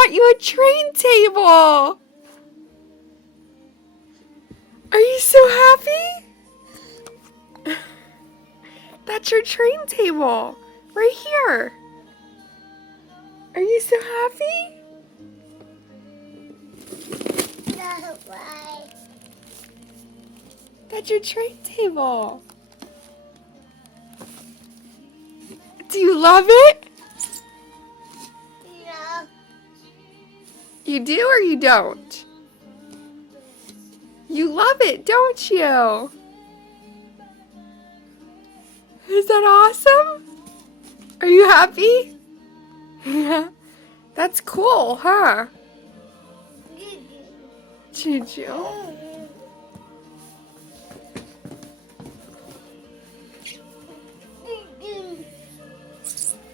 got you a train table. Are you so happy? That's your train table. Right here. Are you so happy? No way. That's your train table. Do you love it? No. You do or you don't? You love it, don't you? Is that awesome? Are you happy? Yeah. That's cool, huh? Juju.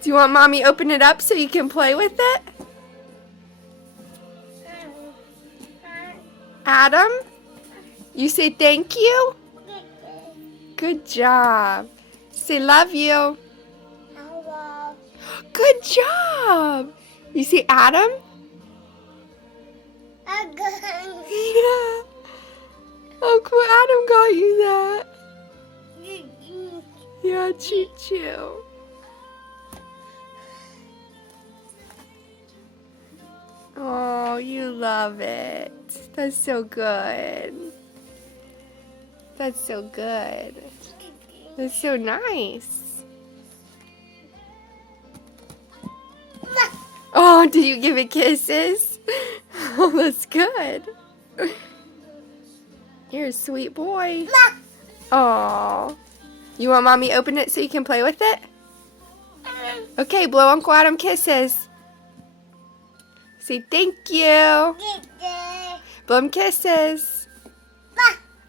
Do you want mommy to open it up so you can play with it? Adam? You say thank you? Good job. Say love you. Hello. Good job. You say Adam? Again. Yeah. Oh, cool. Adam got you that. Yeah, choo-choo. Oh, you love it. That's so good. That's so good. That's so nice. Oh, did you give it kisses? Oh, that's good. You're a sweet boy. Oh. You want mommy to open it so you can play with it? Okay, blow Uncle Adam kisses. Say thank you. Blow him kisses.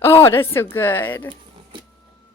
Oh, that's so good.